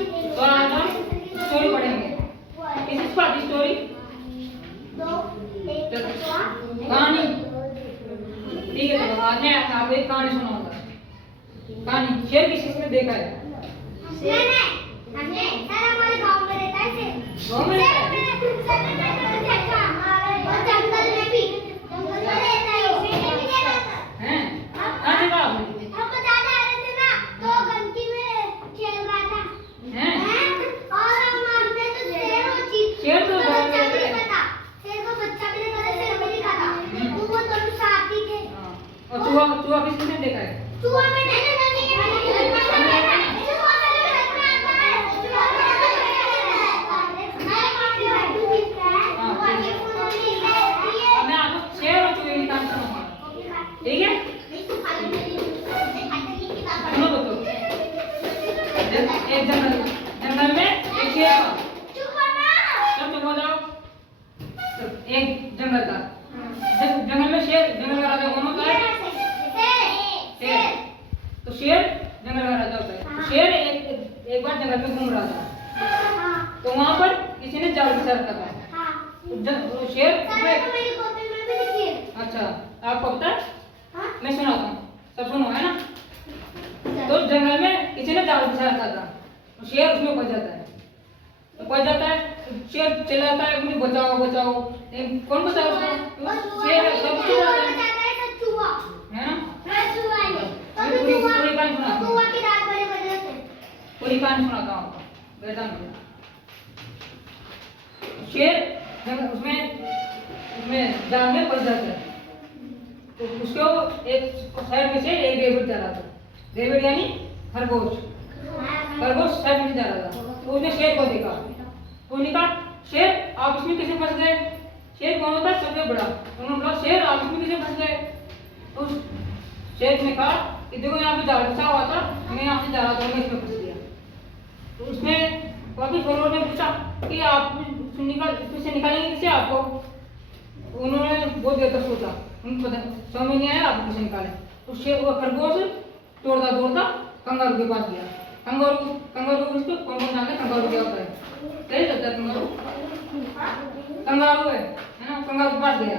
तो आज हम स्टोरी पढ़ेंगे। किस पर आती स्टोरी? कहानी। ठीक है, तो आज मैं आपको एक कहानी सुनाऊंगा। कहानी शेर किसने देखा है? हमने सर हमारे गांव में रहता है शेर। गांव में रहता है? देखा और जंगल में भी रहता है। हैं? कहाँ देखा आपने? हम बता रहे थे ना, तो गंदगी में खेल रहा था। हैं? और हमने तो शेर हो चीज शेर तो गांव में बच्चा भी रहता है। नहीं पता। शेर को बच्चा भी नहीं पता, शेर भी नहीं खाता। वो दोनों साथी थे। हाँ। और चूहा किसने देखा है? चूहा मैंने मैं आपको शेर और चूहे की कहानी सुनाऊंगा। ठीक है? सुनो बच्चों। एक जंगल में एक शेर था। सब चुप हो जाओ। एक जंगल था। जंगल में जंगल का राजा कौन होता है? शेर। तो शेर जंगल का राजा होता है। तो शेर एक बार जंगल में घूम रहा था। तो वहां पर किसी ने जाल बिछा रखा था। तो शेर अच्छा, आपको पता है? मैं सुनाता हूँ, सब सुनो, है ना? तो जंगल में किसी ने जाल बिछा रखा था। तो शेर उसमें फंस जाता है। तो फंस जाता है, शेर चिल्लाता है, मुझे बचाओ बचाओ। लेकिन कौन बचाओ उसको? तो शेर सब कुछ जाता है ना? पूरी कहानी सुनाता हूँ। पूरी कहानी सुनाता हूँ आपको। बैठा नहीं। शेर उसमें जाल में फंस जाता है। तो उसको एक साइड में से एक रेबिट जा रहा था। रेबिट यानी खरगोश। खरगोश साइड में जा रहा था। तो उसने शेर को देखा। उन्होंने कहा, शेर आप इसमें कैसे फंस गए? शेर कौन होता है? सबसे बड़ा। उन्होंने कहा, शेर आप इसमें कैसे फंस गए? तो शेर ने कहा कि देखो यहाँ पे जाल बिछा हुआ था, मैं यहाँ से जा रहा था, मैं इसमें फंस गया। तो उसने वापिस खरगोश ने पूछा कि आप इससे निकालेंगे कैसे आपको? उन्होंने बहुत देर तक सोचा, उनको समझ नहीं आया आपको कैसे निकाले। तो शेर वो खरगोश दौड़ता दौड़ता कंगारू के पास गया। कंगारू उसको कौन कौन जानता है कंगारू क्या होता है? सही लगता है कंगारू? कंगारू है ना? कंगारू के पास गया।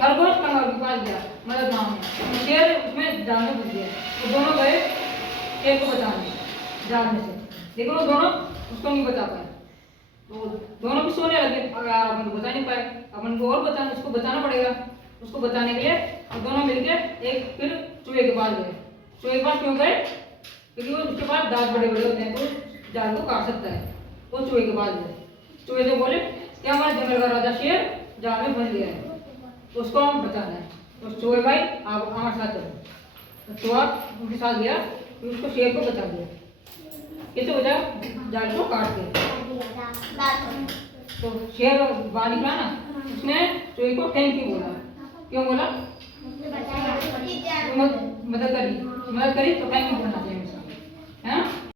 खरगोश कंगारू के पास गया मदद मांगने। शेर उसमें जाल में फंस गया। तो दोनों गए शेर को बचाने जाल में से, लेकिन वो दोनों उसको नहीं बचा पाए। तो दोनों भी सोने लगे। अगर अपन को बचा नहीं पाए, अपन को और उसको बचाना पड़ेगा। उसको बचाने के लिए दोनों मिलकर एक फिर चूहे के पास गए। चूहे के पास क्यों गए? क्योंकि वो उसके पास दांत बड़े बड़े होते हैं, तो जाल को काट सकता है। वो चूहे के पास गए। चूहे से बोले कि हमारे जंगल का राजा शेर जाल में फंस गया है, उसको हम बचाना है। तो चूहे भाई आप हमारे साथ चलो। तो चूहा उनके साथ गया, फिर उसको शेर को बचा दिया। कैसे बचा? जाल को काट के। तो शेर बाहर निकला ना, उसने चूहे को थैंक यू बोला। क्यों बोला? मदद करी तो थैंक यू बोलना चाहिए।